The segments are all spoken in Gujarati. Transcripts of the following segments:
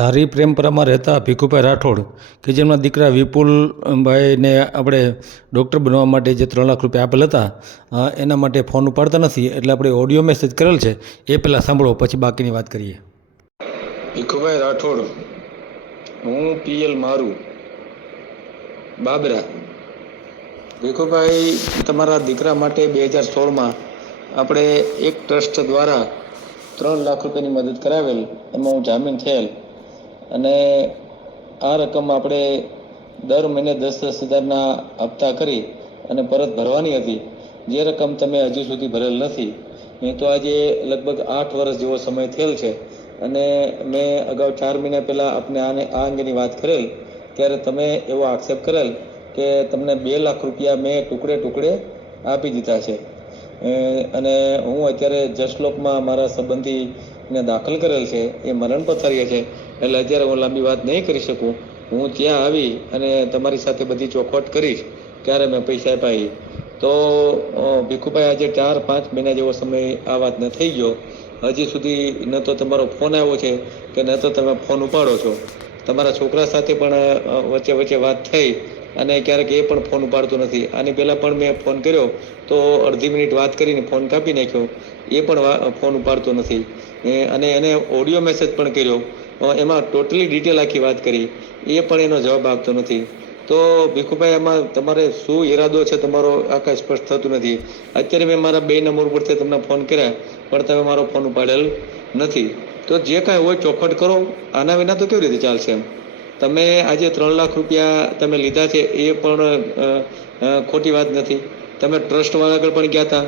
ધારી પ્રેમપરામાં રહેતા ભીખુભાઈ રાઠોડ કે જેમના દીકરા વિપુલભાઈને આપણે ડૉક્ટર બનવા માટે જે ત્રણ લાખ રૂપિયા આપેલ હતા એના માટે ફોન ઉપાડતા નથી, એટલે આપણે ઓડિયો મેસેજ કરેલ છે, એ પહેલાં સાંભળો, પછી બાકીની વાત કરીએ. ભીખુભાઈ રાઠોડ, હું પીએલ મારું, બાબરા. ભીખુભાઈ, તમારા દીકરા માટે બે હજાર સોળમાં આપણે એક ટ્રસ્ટ દ્વારા ત્રણ લાખ રૂપિયાની મદદ કરાવેલ, એમાં હું જામીન થયેલ. અને આ રકમ આપણે દર મહિને દસ દસ હજારના હપ્તા કરી અને પરત ભરવાની હતી. જે રકમ તમે હજુ સુધી ભરેલ નથી. મેં તો આજે લગભગ આઠ વર્ષ જેવો સમય થયેલ છે અને મેં અગાઉ ચાર મહિના પહેલાં આપને આને આ અંગેની વાત કરેલ, ત્યારે તમે એવો આક્ષેપ કરેલ કે તમને બે લાખ રૂપિયા મેં ટુકડે ટુકડે આપી દીધા છે. અને હું અત્યારે જસલોકમાં મારા સંબંધીને દાખલ કરેલ છે, એ મરણ પથારીએ છે. એટલે અત્યારે હું લાંબી વાત નહીં કરી શકું. હું ત્યાં આવી અને તમારી સાથે બધી ચોખવટ કરીશ. ક્યારે મેં પૈસા આપ્યા તો ભીખુભાઈ આજે ચાર, પાંચ મહિના જેવો સમય આ વાતને થઈ ગયો. હજી સુધી ન તો તમારો ફોન આવ્યો છે કે ન તો તમે ફોન ઉપાડો છો. તમારા છોકરા સાથે પણ વચ્ચે વચ્ચે વાત થઈ અને ક્યારેક એ પણ ફોન ઉપાડતો નથી. આની પહેલાં પણ મેં ફોન કર્યો તો અડધી મિનિટ વાત કરીને ફોન કાપી નાખ્યો. એ પણ ફોન ઉપાડતો નથી. અને એને ઓડિયો મેસેજ પણ કર્યો. એમાં ટોટલી ડિટેલ આખી વાત કરી. એ પણ એનો જવાબ આપતો નથી. તો ભીખુભાઈ, આમાં તમારે શું ઈરાદો છે? તમારો આ કાંઈ સ્પષ્ટ થતું નથી. અત્યારે મેં મારા બે નંબર પરથી તમને ફોન કર્યા, પણ તમે મારો ફોન ઉપાડેલ નથી. તો જે કાંઈ હોય ચોખવટ કરો. આના વિના તો કેવી રીતે ચાલશે એમ? તમે આજે ત્રણ લાખ રૂપિયા તમે લીધા છે, એ પણ ખોટી વાત નથી. તમે ટ્રસ્ટવાળા આગળ પણ ગયા હતા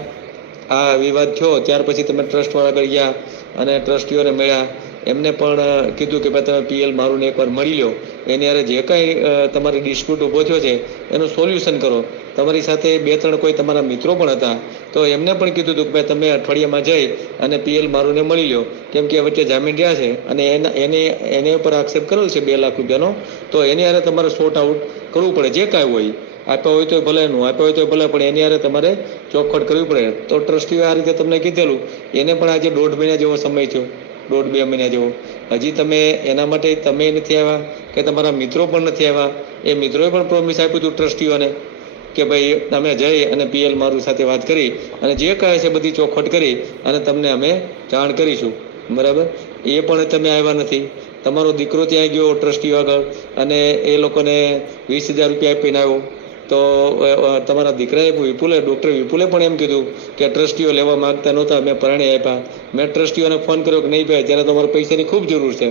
આ વિવાદ થયો, ત્યાર પછી તમે ટ્રસ્ટવાળા આગળ ગયા અને ટ્રસ્ટીઓને મળ્યા. એમને પણ કીધું કે ભાઈ, તમે પીએલ મારુંને એકવાર મળી લો એની હારે જે કાંઈ તમારી ડિસ્પ્યુટ ઊભો થયો છે, એનું સોલ્યુશન કરો. તમારી સાથે બે ત્રણ કોઈ તમારા મિત્રો પણ હતા, તો એમને પણ કીધું હતું કે ભાઈ, તમે અઠવાડિયામાં જઈ અને પીએલ મારુંને મળી લો કેમ કે વચ્ચે જામીન રહ્યા છે અને એના, એને એને ઉપર આક્ષેપ કરેલ છે બે લાખ રૂપિયાનો. તો એની હારે તમારે શોર્ટ આઉટ કરવું પડે, જે કાંઈ હોય. આપ્યા હોય તો ભલે એનું, આપ્યા હોય તો ભલે, પણ એની હારે તમારે ચોખવટ કરવી પડે. તો ટ્રસ્ટીઓ આ રીતે તમને કીધેલું. એને પણ આજે દોઢ મહિના જેવો સમય થયો. દોઢ બે મહિના જેવો. હજી તમે એના માટે તમે નથી આવ્યા કે તમારા મિત્રો પણ નથી આવ્યા? એ મિત્રોએ પણ પ્રોમિસ આપ્યું હતું ટ્રસ્ટીઓને કે ભાઈ તમે જઈ અને પીએલ મારું સાથે વાત કરી અને જે કહે છે બધી ચોખવટ કરી અને તમને અમે જાણ કરીશું. બરાબર? એ પણ તમે આવ્યા નથી. તમારો દીકરો ત્યાં ગયો ટ્રસ્ટીઓ આગળ અને એ લોકોને વીસ હજાર રૂપિયા આપીને આવ્યો. તો તમારા દીકરાએ વિપુલે, ડૉક્ટર વિપુલે પણ એમ કીધું કે ટ્રસ્ટીઓ લેવા માંગતા નહોતા, મેં પરણે આપ્યા. મેં ટ્રસ્ટીઓને ફોન કર્યો કે નહીં ભાઈ ત્યારે તમારે પૈસાની ખૂબ જરૂર છે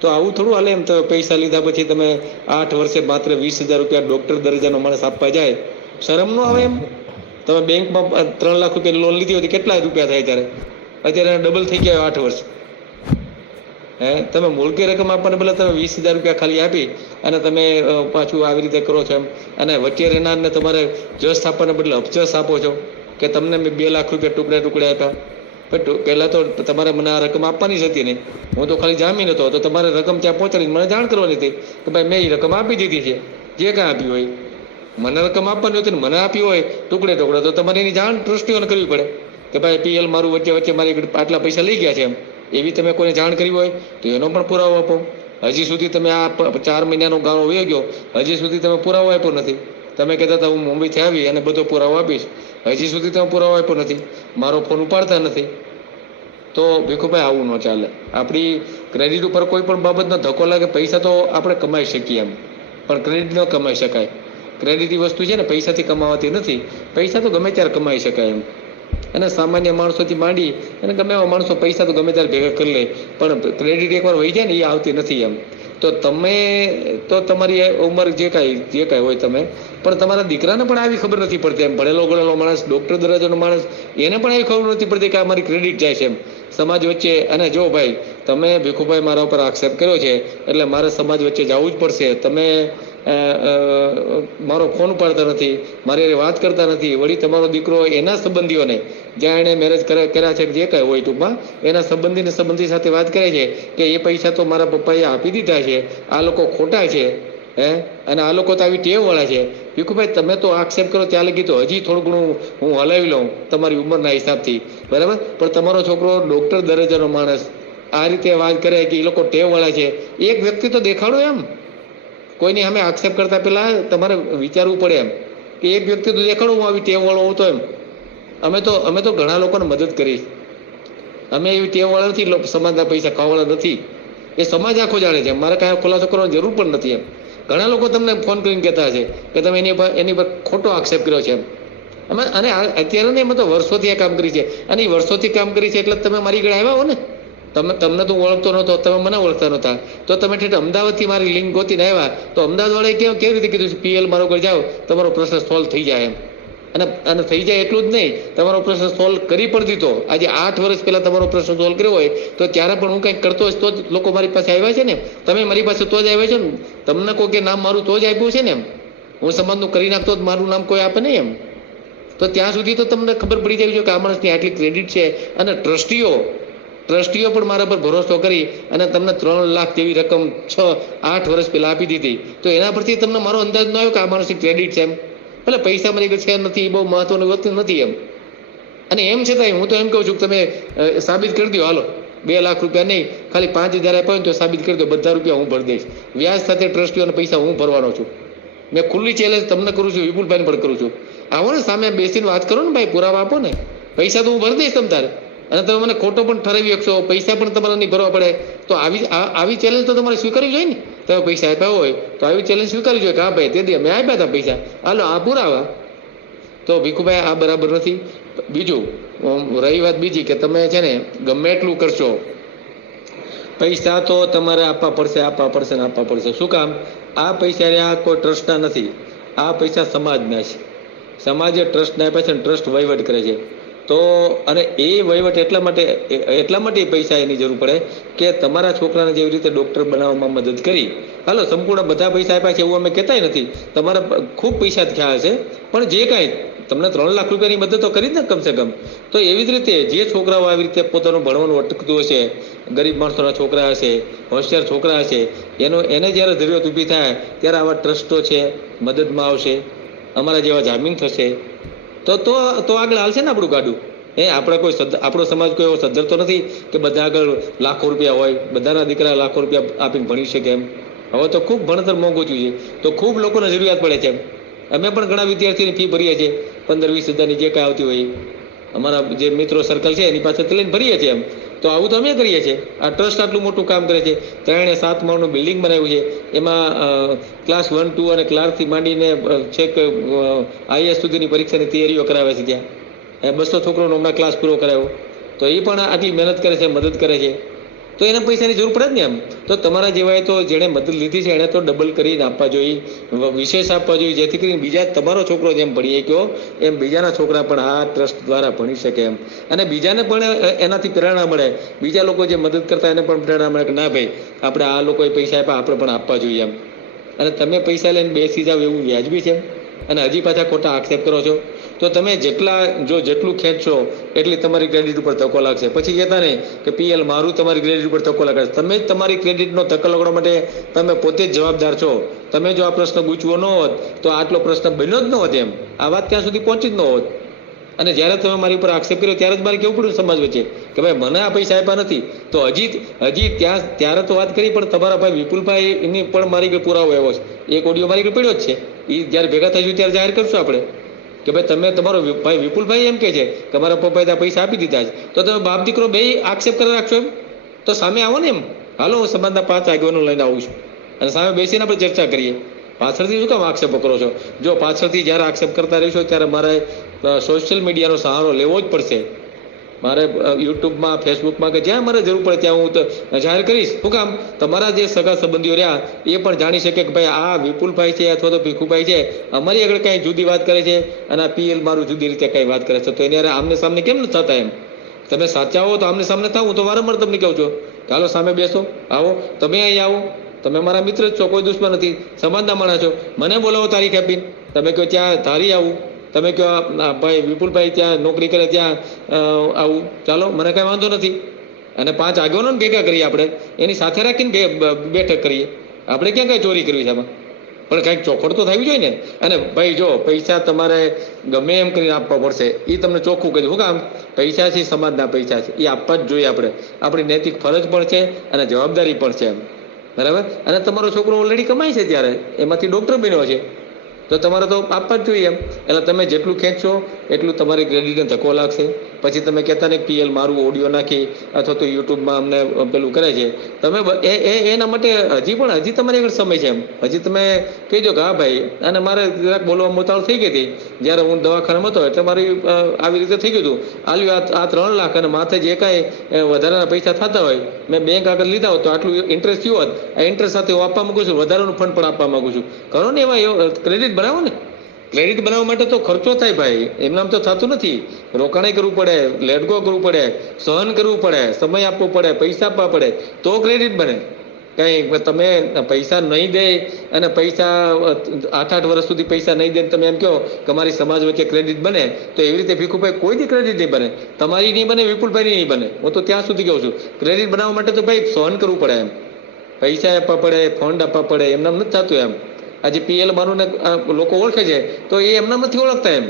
તો આવું થોડું હાલે એમ તમે પૈસા લીધા પછી તમે આઠ વર્ષે માત્ર વીસ હજાર રૂપિયા ડૉક્ટર દરજાનો માણસ આપવા જાય. શરમ ન આવે એમ? તમે બેંકમાં ત્રણ લાખ રૂપિયા લોન લીધી હતી કેટલા રૂપિયા થાય ત્યારે? અત્યારે ડબલ થઈ ગયા આઠ વર્ષ. હે? તમે મૂળકી રકમ આપણને બદલે તમે વીસ હજાર રૂપિયા ખાલી આપી અને તમે પાછું આવી રીતે કરો છો એમ. અને વચ્ચે રહેનારને તમારે જસ આપવાને બદલે અપજસ આપો છો કે તમને મેં બે લાખ રૂપિયા ટુકડે ટુકડે આપ્યા. પણ પહેલાં તો તમારે મને આ રકમ આપવાની જ હતી નહીં હું તો ખાલી જામીન હતો, તો તમારે રકમ ત્યાં પહોંચાડીને મને જાણ કરવાની હતી કે ભાઈ મેં એ રકમ આપી દીધી છે. જે કાંઈ આપી હોય. મને રકમ આપવાની હતી ને મને આપી હોય ટુકડે ટુકડે, તો તમારે એની જાણ ટ્રસ્ટીઓને કરવી પડે. કે ભાઈ પીએલ મારું વચ્ચે વચ્ચે મારી આટલા પૈસા લઈ ગયા છે એમ. એવી તમે કોઈને જાણ કરી હોય, તો એનો પણ પુરાવો આપો. હજી સુધી તમે આ ચાર મહિનાનો ગાળો વહી ગયો, હજી સુધી તમે પુરાવો આપ્યો નથી. તમે કહેતા હતા, હું મુંબઈથી આવી અને બધો પુરાવો આપીશ. હજી સુધી તમે પુરાવો આપ્યો નથી. મારો ફોન ઉપાડતા નથી. તો ભીખુભાઈ, આવું ન ચાલે. આપણી ક્રેડિટ ઉપર કોઈ પણ બાબતનો ધક્કો લાગે, પૈસા તો આપણે કમાઈ શકીએ એમ. પણ ક્રેડિટ ન કમાઈ શકાય. ક્રેડિટ વસ્તુ છે ને, પૈસાથી કમાવાતી નથી. પૈસા તો ગમે ત્યારે કમાઈ શકાય એમ. અને સામાન્ય માણસોથી માંડી, અને ગમે એવા માણસો પૈસા તો ગમે ત્યારે ભેગા કરી લે, પણ ક્રેડિટ એકવાર વહી જાય ને એ આવતી નથી એમ. તો તમે, તો તમારી ઉંમર જે કાંઈ જે કાંઈ હોય તમે, પણ તમારા દીકરાને પણ આવી ખબર નથી પડતી એમ. ભણેલો ગણેલો માણસ ડૉક્ટર દરજ્જાનો માણસ, એને પણ આવી ખબર નથી પડતી કે અમારી ક્રેડિટ જાય છે એમ. સમાજ વચ્ચે, અને જો ભાઈ, તમે ભીખુભાઈ મારા ઉપર આક્ષેપ કર્યો છે, એટલે મારે સમાજ વચ્ચે જવું જ પડશે. તમે મારો ફોન ઉપાડતા નથી, મારી વાત કરતા નથી, વળી તમારો દીકરો એના સંબંધીઓને જ્યાં એણે મેરેજ કર્યા છે, જે કાંઈ હોય ટૂંકમાં, એના સંબંધીને સંબંધી સાથે વાત કરે છે કે એ પૈસા તો મારા પપ્પાએ આપી દીધા છે, આ લોકો ખોટા છે, હે? અને આ લોકો તો આવી ટેવવાળા છે. ભીખુભાઈ, તમે તો આક્ષેપ કરો ત્યાં લગી તો હજી થોડું ઘણું હું હલાવી લઉં તમારી ઉંમરના હિસાબથી, બરાબર? પણ તમારો છોકરો ડૉક્ટર દરજ્જાનો માણસ, આ રીતે વાત કરે કે એ લોકો ટેવવાળા છે. એક વ્યક્તિ તો દેખાડો એમ. કોઈની અમે આક્ષેપ કરતા પહેલા તમારે વિચારવું પડે એમ કે એક વ્યક્તિ તો દેખાડો, હું આવી ટેવવાળો તો એમ. અમે તો અમે તો ઘણા લોકોને મદદ કરી. અમે એવી ટેવવાળા નથી સમાજના પૈસા ખાવાવાળા નથી. એ સમાજ આખો જાણે છે. મારે કાંઈ ખુલાસો કરવાની જરૂર પણ નથી એમ. ઘણા લોકો તમને ફોન કરીને કહેતા છે કે તમે એની પર એની પર ખોટો આક્ષેપ કર્યો છે એમ. અમે, અને અત્યારે ને એમાં તો વર્ષોથી આ કામ કરી છે. અને એ વર્ષોથી કામ કરી છે એટલે તમે મારી ઘરે આવ્યા હો ને? તમે તમને તો ઓળખતો નહોતો, તમે મને ઓળખતા નહોતા. તો તમે ઠેઠ અમદાવાદથી મારી લિંક ગોતીને આવ્યા. તો અમદાવાદવાળાએ કેવું કેવી રીતે કીધું પીએલ મારો ઘર જાઓ, તમારો પ્રશ્ન સોલ્વ થઈ જાય એમ. અને અને થઈ જાય એટલું જ નહીં. તમારો પ્રશ્ન સોલ્વ કરી પણ દીધો. આજે આઠ વર્ષ પહેલાં તમારો પ્રશ્ન સોલ્વ કર્યો હોય, તો ત્યારે પણ હું કંઈક કરતો હોય તો જ લોકો મારી પાસે આવ્યા છે ને. તમે મારી પાસે તો જ આવ્યા છો ને. તમને કોઈ કે નામ મારું તો જ આપ્યું છે ને એમ. હું સમાજનું કરી નાખતો જ મારું નામ કોઈ આપે નહીં એમ. તો ત્યાં સુધી તો તમને ખબર પડી જાય છે કે આ માણસની આટલી ક્રેડિટ છે. અને ટ્રસ્ટીઓ ટ્રસ્ટીઓ પણ મારા પર ભરોસો કરી અને તમને ત્રણ લાખ જેવી રકમ છ, આઠ વર્ષ પહેલાં આપી દીધી. તો એના પરથી તમને મારો અંદાજ ન આવ્યો કે આ માણસની ક્રેડિટ છે એમ. ભલે પૈસા મારી છે નથી, બહુ મહત્વની વસ્તુ નથી એમ. અને એમ છતાંય હું તો એમ કહું છું કે તમે સાબિત કરી દો. હાલો, બે લાખ રૂપિયા નહીં, ખાલી પાંચ હજાર આપ્યો તો સાબિત કરી દો. બધા રૂપિયા હું ભરી દઈશ. વ્યાજ સાથે ટ્રસ્ટીઓના પૈસા હું ભરવાનો છું. મેં ખુલ્લી ચેલેન્જ તમને કરું છું, વિપુલભાઈને પણ કરું છું. આવો ને સામે બેસીને વાત કરો ને ભાઈ, પુરાવા આપો ને. પૈસા તો હું ભરી દઈશ તમ તારે. અને તમે મને ખોટો પણ ઠરાવી શકશો, પૈસા પણ તમારે નહીં ભરવા પડે, તો આવી આ- આવી ચેલેન્જ તો તમારે સ્વીકારવી જોઈએ ને? તમે પૈસા આપ્યા હોય, તો આવી ચેલેન્જ સ્વીકારવી જોઈએ કે હા ભાઈ તે દી અમે આપ્યા હતા પૈસા. હાલો, આ પુરાવા. તો ભીખુભાઈ, આ બરાબર નથી. બીજું રહી વાત બીજી કે તમે છે ને ગમે એટલું કરશો, પૈસા તો તમારે આપવા પડશે આપવા પડશે ને આપવા પડશે. શું કામ? આ પૈસા રહ્યા કોઈ ટ્રસ્ટના નથી. આ પૈસા સમાજના છે. સમાજે ટ્રસ્ટને આપ્યા છે ને ટ્રસ્ટ વહીવટ કરે છે. તો, અને એ વહીવટ એટલા માટે એટલા માટે પૈસા એની જરૂર પડે કે તમારા છોકરાને જેવી રીતે ડૉક્ટર બનાવવામાં મદદ કરી. હાલો, સંપૂર્ણ બધા પૈસા આપ્યા છે એવું અમે કહેતાય નથી. તમારા ખૂબ પૈસા જ થયા હશે પણ જે કાંઈ, તમને ત્રણ લાખ રૂપિયાની મદદ તો કરી જ ને કમસે કમ. તો એવી જ રીતે જે છોકરાઓ આવી રીતે પોતાનું ભણવાનું અટકતું હશે, ગરીબ માણસોના છોકરા હશે, હોશિયાર છોકરા હશે, એનો, એને જ્યારે જરૂરિયાત ઊભી થાય, ત્યારે આવા ટ્રસ્ટો છે, મદદમાં આવશે. અમારા જેવા જામીન થશે. તો તો તો આગળ હાલશે ને આપણું ગાડું? એ આપણે કોઈ આપણો સમાજ કોઈ એવો સદ્ધરતો નથી કે બધા આગળ લાખો રૂપિયા હોય, બધાના દીકરા લાખો રૂપિયા આપીને ભણી શકે એમ? હવે તો ખૂબ ભણતર મોંઘું થયું છે તો ખૂબ લોકોને જરૂરિયાત પડે છે અમે પણ ઘણા વિદ્યાર્થીઓની ફી ભરીએ છીએ. પંદર વીસ હજારની જે કાંઈ આવતી હોય અમારા જે મિત્રો સર્કલ છે, એની પાસેથી લઈને ભરીએ છીએ એમ. તો આવું તો અમે કરીએ છીએ. આ ટ્રસ્ટ આટલું મોટું કામ કરે છે. ત્રણે સાત માળનું બિલ્ડિંગ બનાવ્યું છે. એમાં ક્લાસ વન ટુ અને ક્લાર્કથી માંડીને છેક આઈએસ સુધીની પરીક્ષાની તૈયારીઓ કરાવે છે ત્યાં. બસો છોકરોનો હમણાં ક્લાસ પૂરો કરાયો. તો એ પણ આટલી મહેનત કરે છે, મદદ કરે છે. તો એને પૈસાની જરૂર પડે જ ને એમ. તો તમારા જેવાએ તો જેણે મદદ લીધી છે, એણે તો ડબલ કરીને આપવા જોઈએ. વિશેષ આપવા જોઈએ, જેથી કરીને બીજા તમારો છોકરો જેમ ભણી શક્યો એમ બીજાના છોકરા પણ આ ટ્રસ્ટ દ્વારા ભણી શકે એમ. અને બીજાને પણ એનાથી પ્રેરણા મળે. બીજા લોકો જે મદદ કરતા એને પણ પ્રેરણા મળે કે ના ભાઈ, આપણે આ લોકોએ પૈસા આપ્યા, આપણે પણ આપવા જોઈએ એમ. અને તમે પૈસા લઈને બેસી જાઓ એવું વ્યાજબી છે અને હજી પાછા ખોટા આક્ષેપ કરો છો. તો તમે જેટલા, જો જેટલું ખેંચશો એટલી તમારી ક્રેડિટ ઉપર ધક્કો લાગશે. પછી કહેતા નહીં કે પીએલ મારું તમારી ક્રેડિટ ઉપર ધક્કો લાગે તમે જ તમારી ક્રેડિટનો ધક્કો લગાડવા માટે તમે પોતે જ જવાબદાર છો. તમે જો આ પ્રશ્ન ગૂંચવો ન હોત, તો આટલો પ્રશ્ન બન્યો જ ન હોત એમ. આ વાત ત્યાં સુધી પહોંચી જ ન હોત. અને જ્યારે તમે મારી ઉપર આક્ષેપ કર્યો, ત્યારે જ મારે કેવું પડ્યું સમાજ વચ્ચે? કે ભાઈ, મને આ પૈસા આપ્યા નથી. તો હજી હજી ત્યાં, ત્યારે તો વાત કરી, પણ તમારા ભાઈ વિપુલભાઈ એની પણ મારી આગળ પુરાવો એવો છે. એક ઓડિયો મારી આગળ પડ્યો જ છે. એ જ્યારે ભેગા થઈશું ત્યારે જાહેર કરશું આપણે. કે ભાઈ તમે તમારો ભાઈ વિપુલભાઈ એમ કે છે કે મારા પપ્પાએ ત્યાં પૈસા આપી દીધા છે. તો તમે બાપ દીકરો બે આક્ષેપ કરી રાખશો એમ? તો સામે આવો ને એમ. હાલો, હું સમાજના પાંચ આગેવાનો લઈને આવું છું. અને સામે બેસીને આપણે ચર્ચા કરીએ. પાછળથી શું કામ આક્ષેપ કરો છો? જો પાછળથી જ્યારે આક્ષેપ કરતા રહીશો ત્યારે મારે સોશિયલ મીડિયાનો સહારો લેવો જ પડશે. મારે યુટ્યુબમાં, ફેસબુકમાં કે જ્યાં મારે જરૂર પડે ત્યાં હું જાહેર કરીશ. શું કામ, તમારા જે સગા સંબંધીઓ રહ્યા, એ પણ જાણી શકે કે ભાઈ આ વિપુલભાઈ છે અથવા તો ભીખુભાઈ છે, અમારી આગળ કાંઈ જુદી વાત કરે છે અને આ પીએલ મારું જુદી રીતે કાંઈ વાત કરે છે. તો એની આમને સામને કેમ થતા એમ? તમે સાચા હો તો આમને સામને થાવ, હું તો વારંવાર તમને કહું છું. ચાલો સામે બેસો, આવો. તમે અહીં આવો. તમે મારા મિત્ર છો, કોઈ દુશ્મન નથી. સમાજના માણસ છો. મને બોલાવો તારીખ આપીને. તમે કહો ત્યાં ધારી આવું. તમે કહો ભાઈ, વિપુલભાઈ ત્યાં નોકરી કરે ત્યાં આવું. ચાલો, મને કાંઈ વાંધો નથી. અને પાંચ આગેવાનોને ભેગા કરીએ આપણે. એની સાથે રાખીને બેઠક કરીએ. આપણે ક્યાં કાંઈ ચોરી કરવી છે આમાં? પણ કાંઈક ચોખવટ તો થવી જોઈએ ને. અને ભાઈ, જો, પૈસા તમારે ગમે એમ કરીને આપવા પડશે. એ તમને ચોખ્ખું કહી શું કામ? પૈસા છે સમાજના પૈસા છે. એ આપવા જ જોઈએ આપણે. આપણી નૈતિક ફરજ પણ છે અને જવાબદારી પણ છે એમ. બરાબર? અને તમારો છોકરો ઓલરેડી કમાય છે ત્યારે. એમાંથી ડૉક્ટર બન્યો છે. તો તમારે તો આપવા જ જોઈએ એમ. એટલે તમે જેટલું ખેંચશો એટલું તમારે ક્રેડિટને ધક્કો લાગશે. પછી તમે કહેતા ને પીએલ મારું ઓડિયો નાખી, અથવા તો યુટ્યુબમાં અમને પેલું કરે છે. તમે એ એ, એના માટે હજી પણ, હજી તમારી આગળ સમય છે એમ. હજી તમે કહી દો કે, હા ભાઈ, અને મારે જરાક બોલવા મોતાળ થઈ ગઈ હતી. જ્યારે હું દવાખાનામાં હતો, એટલે મારી આવી રીતે થઈ ગયું હતું. આલ્યું આ ત્રણ લાખ અને માથે જે કાંઈ વધારાના પૈસા થતા હોય, મેં બેંક આગળ લીધા હોત તો આટલું ઇન્ટરેસ્ટ થયું હોત. આ ઇન્ટરેસ્ટ સાથે હું આપવા માંગુ છું, વધારાનું ફંડ પણ આપવા માંગુ છું. કરો ને એમાં ક્રેડિટ બનાવો ને. ક્રેડિટ બનાવવા માટે તો ખર્ચો થાય ભાઈ. એમનામ તો થતું નથી. રોકાણે કરવું પડે લેટગો કરવું પડે, સહન કરવું પડે, સમય આપવો પડે, પૈસા આપવા પડે, તો ક્રેડિટ બને. કંઈ તમે પૈસા નહીં દે અને પૈસા આઠ આઠ વર્ષ સુધી પૈસા નહીં દે તમે એમ કહો કે અમારી સમાજ વચ્ચે ક્રેડિટ બને, તો એવી રીતે ભીખુભાઈ કોઈ દી ક્રેડિટ નહીં બને. તમારી નહીં બને, વિપુલભાઈની નહીં બને. હું તો ત્યાં સુધી કહું છું. ક્રેડિટ બનાવવા માટે તો ભાઈ સહન કરવું પડે એમ. પૈસા આપવા પડે ફંડ આપવા પડે એમનામ નથી થતું એમ. આજે પીએલ બાનુને લોકો ઓળખે છે, તો એ એમના નથી ઓળખતા એમ.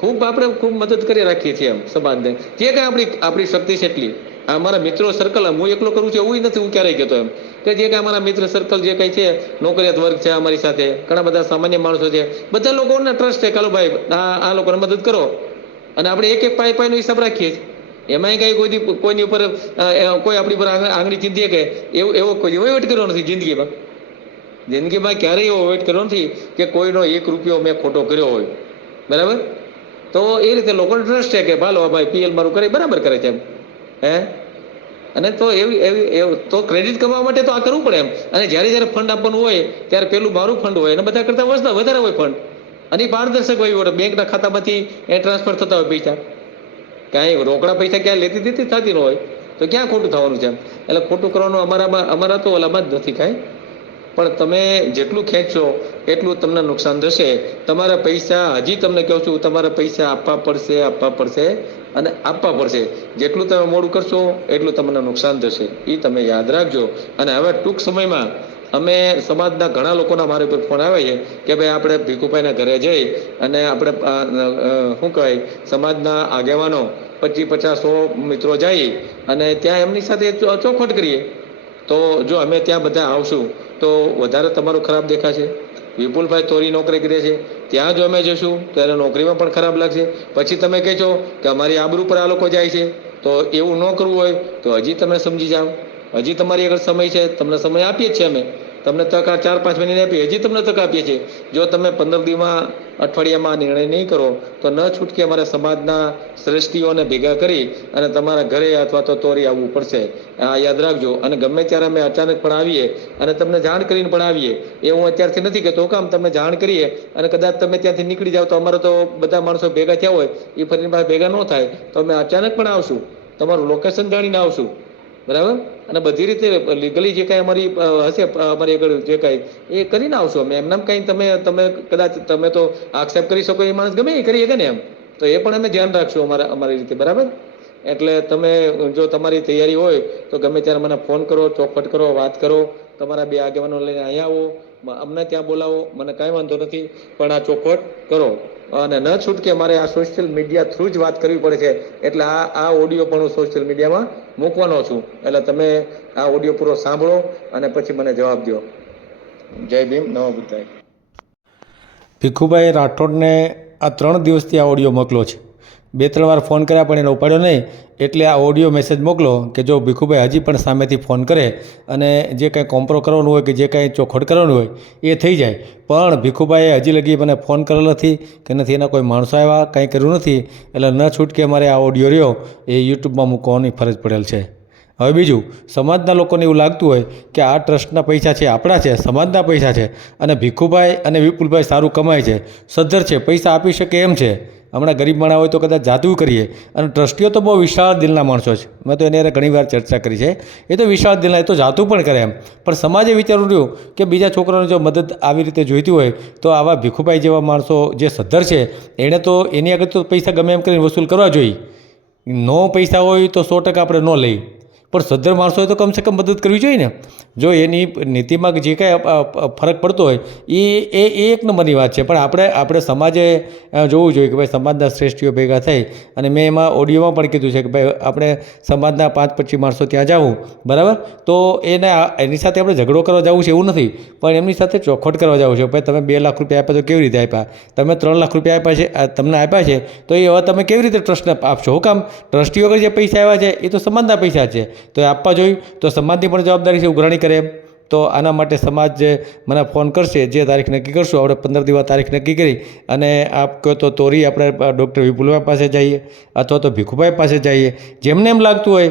ખૂબ આપણે ખૂબ મદદ કરી રાખીએ છીએ એમ સમાજને. જે કાંઈ આપણી આપણી શક્તિ છે એટલી. આ મારા મિત્રો સર્કલ હું એકલો કરું છું એવું નથી, હું ક્યારેય કહેતો એમ. કે જે કાંઈ અમારા મિત્ર સર્કલ જે કંઈ છે, નોકરિયાત વર્ગ છે અમારી સાથે, ઘણા બધા સામાન્ય માણસો છે, બધા લોકોને ટ્રસ્ટ છે કાલો ભાઈ, આ આ લોકોને મદદ કરો. અને આપણે એક એક પાય પાયનો હિસાબ રાખીએ છીએ. એમાંય કાંઈ કોઈ કોઈની ઉપર કોઈ આપણી પર આંગળી ચીંધીએ કે, એવો એવો કોઈ વહીવટ કર્યો નથી જિંદગીમાં. જિંદગીમાં ક્યારેય એવો વેટ કર્યો નથી કે કોઈનો એક રૂપિયો મેં ખોટો કર્યો હોય. બરાબર? તો એ રીતે લોકોને ટ્રસ્ટ છે કે ભાલો ભાઈ પીએલ મારું કરે, બરાબર કરે છે એમ. હે? અને તો એવી એવી તો ક્રેડિટ કમાવા માટે તો આ કરવું પડે એમ. અને જ્યારે જ્યારે ફંડ આપવાનું હોય, ત્યારે પેલું મારું ફંડ હોય. અને બધા કરતાં વસતા, વધારે હોય ફંડ અને પારદર્શક હોય હોય બેંકના ખાતામાંથી એ ટ્રાન્સફર થતા હોય પૈસા. કાંઈ રોકડા પૈસા ક્યાં લેતી દેતી થતી ન હોય. તો ક્યાં ખોટું થવાનું છે એટલે ખોટું કરવાનું અમારામાં, અમારા તો ઓલામાં જ નથી કાંઈ. પણ તમે જેટલું ખેંચશો, એટલું તમને નુકસાન થશે. તમારા પૈસા, હજી તમને કહું છું, તમારા પૈસા આપવા પડશે આપવા પડશે અને આપવા પડશે. જેટલું તમે મોડું કરશો, એટલું તમને નુકસાન થશે. એ તમે યાદ રાખજો. અને હવે ટૂંક સમયમાં અમે સમાજના ઘણા લોકોના મારી ઉપર ફોન આવે છે કે ભાઈ આપણે ભીખુભાઈના ઘરે જઈ અને આપણે શું કહેવાય, સમાજના આગેવાનો પચીસ પચાસ સો મિત્રો જઈ અને ત્યાં એમની સાથે ચોખટ કરીએ. તો જો અમે ત્યાં બધા આવશું તો વધારે તમારું ખરાબ દેખાશે. વિપુલભાઈ તોરી નોકરી કરે છે. ત્યાં જો અમે જશું તો એને નોકરીમાં પણ ખરાબ લાગશે. પછી તમે કહેશો કે અમારી આબરૂ પર આ લોકો જાય છે. તો એવું ન કરવું હોય, તો હજી તમે સમજી જાઓ. હજી તમારી આગળ સમય છે, તમને સમય આપીએ જ છીએ અમે. તમને તક આ ચાર પાંચ મહિનાની આપી. હજી તમને તક આપીએ છીએ. જો તમે પંદર દિવસમાં અઠવાડિયામાં નિર્ણય નહીં કરો, તો ન છૂટકે અમારા સમાજના શ્રેષ્ઠીઓને ભેગા કરી અને તમારા ઘરે અથવા તો તોરી આવવું પડશે. આ યાદ રાખજો. અને ગમે ત્યારે અમે અચાનક પણ આવીએ અને તમને જાણ કરીને પણ આવીએ, એ હું અત્યારથી નથી કહેતો કામ તમને જાણ કરીએ અને કદાચ તમે ત્યાંથી નીકળી જાઓ તો અમારે તો બધા માણસો ભેગા થયા હોય એ ફરીને ભેગા ન થાય, તો અમે અચાનક પણ આવશું. તમારું લોકેશન જાણીને આવશું. બરાબર? અને બધી રીતે લીગલી જે કાંઈ અમારી હશે અમારી આગળ જે કાંઈ, એ કરીને આવશો અમે. એમનામ કાંઈ તમે તમે કદાચ, તમે તો આક્ષેપ કરી શકો એ માણસ ગમે એ કરી શકે ને એમ. તો એ પણ અમે ધ્યાન રાખશું અમારા, અમારી રીતે, બરાબર? એટલે તમે, જો તમારી તૈયારી હોય, તો ગમે ત્યારે મને ફોન કરો, ચોખવટ કરો, વાત કરો, તમારા બે આગેવાનો લઈને અહીંયા આવો, અમને ત્યાં બોલાવો, મને કાંઈ વાંધો નથી, પણ આ ચોખવટ કરો. અને ન છૂટકે મારે આ સોશિયલ મીડિયા થ્રુ જ વાત કરવી પડે છે. એટલે આ આ ઓડિયો પણ હું સોશિયલ મીડિયામાં મૂકવાનો છું. એટલે તમે આ ઓડિયો પૂરો સાંભળો અને પછી મને જવાબ દો જય ભીમ, નમો બુદ્ધાય. ભીખુભાઈ રાઠોડને આ ત્રણ દિવસથી આ ઓડિયો મોકલો છે. બે ત્રણ વાર ફોન કર્યા પણ એને ઉપાડ્યો નહીં. એટલે આ ઓડિયો મેસેજ મોકલો કે જો ભીખુભાઈ હજી પણ સામેથી ફોન કરે અને જે કાંઈ કોમ્પ્રો કરવાનું હોય કે જે કાંઈ ચોખવટ કરવાનું હોય એ થઈ જાય. પણ ભીખુભાઈએ હજી લગી મને ફોન કરેલો નથી કે નથી એના કોઈ માણસો આવ્યા, કાંઈ કર્યું નથી. એટલે ન છૂટકે મારે આ ઓડિયો રહ્યો, એ યુટ્યુબમાં મૂકવાની ફરજ પડેલ છે? હવે બીજું, સમાજના લોકોને એવું લાગતું હોય કે આ ટ્રસ્ટના પૈસા છે, આપણા છે, સમાજના પૈસા છે અને ભીખુભાઈ અને વિપુલભાઈ સારું કમાય છે. સદ્ધર છે, પૈસા આપી શકે એમ છે. હમણાં ગરીબ માણા હોય તો કદાચ જાતું કરીએ. અને ટ્રસ્ટીઓ તો બહુ વિશાળ દિલના માણસો છે. મેં તો એની હારે ઘણી વાર ચર્ચા કરી છે. એ તો વિશાળ દિલના, એ તો જાતું પણ કરે એમ. પણ સમાજે વિચારવું રહ્યું કે બીજા છોકરાઓને જો મદદ આવી રીતે જોઈતી હોય, તો આવા ભીખુભાઈ જેવા માણસો જે સદ્ધર છે એણે તો એની આગળ તો પૈસા ગમે એમ કરીને વસૂલ કરવા જોઈએ. નો પૈસા હોય તો સો ટકા આપણે ન લઈ પણ સદ્ધર માણસોએ તો કમસે કમ મદદ કરવી જોઈએ ને. જો એની નીતિમાં જે કાંઈ ફરક પડતો હોય, એ એ એક નંબરની વાત છે. પણ આપણે આપણે સમાજે જોવું જોઈએ કે ભાઈ સમાજના શ્રેષ્ઠીઓ ભેગા થઈ. અને મેં એમાં ઓડિયોમાં પણ કીધું છે કે ભાઈ, આપણે સમાજના પાંચ પચીસ માણસો ત્યાં જવું બરાબર? તો એને એની સાથે આપણે ઝઘડો કરવા જવું છે એવું નથી. પણ એમની સાથે ચોખવટ કરવા જવું છે. ભાઈ, તમે બે લાખ રૂપિયા આપ્યા તો કેવી રીતે આપ્યા? તમે ત્રણ લાખ રૂપિયા આપ્યા છે તમને આપ્યા છે, તો એ હવે તમે કેવી રીતે ટ્રસ્ટને આપશો? હું કામ, ટ્રસ્ટીઓ જે પૈસા આવ્યા છે, એ તો સમાજના પૈસા છે. તો એ આપવા જોઈએ તો સમાજની પણ જવાબદારી છે, ઉઘરાણી કરે તો આના માટે સમાજ મને ફોન કરશે, જે તારીખ નક્કી કરશું, આપણે પંદર દિવસ તારીખ નક્કી કરી અને આપ કહો તો તોરી આપણે ડૉક્ટર વિપુલભાઈ પાસે જઈએ અથવા તો ભીખુભાઈ પાસે જઈએ. જેમને એમ લાગતું હોય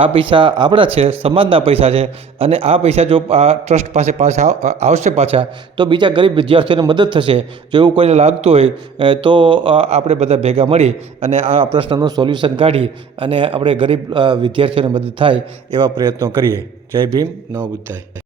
આ પૈસા આપણા છે, સમાજના પૈસા છે અને આ પૈસા જો આ ટ્રસ્ટ પાસે પાછા આવશે પાછા, તો બીજા ગરીબ વિદ્યાર્થીઓને મદદ થશે. જો એવું કોઈને લાગતું હોય તો આપણે બધા ભેગા મળી અને આ પ્રશ્નનું સોલ્યુશન કાઢી અને આપણે ગરીબ વિદ્યાર્થીઓને મદદ થાય એવા પ્રયત્નો કરીએ. જય ભીમ નવ બુદ્ધાય.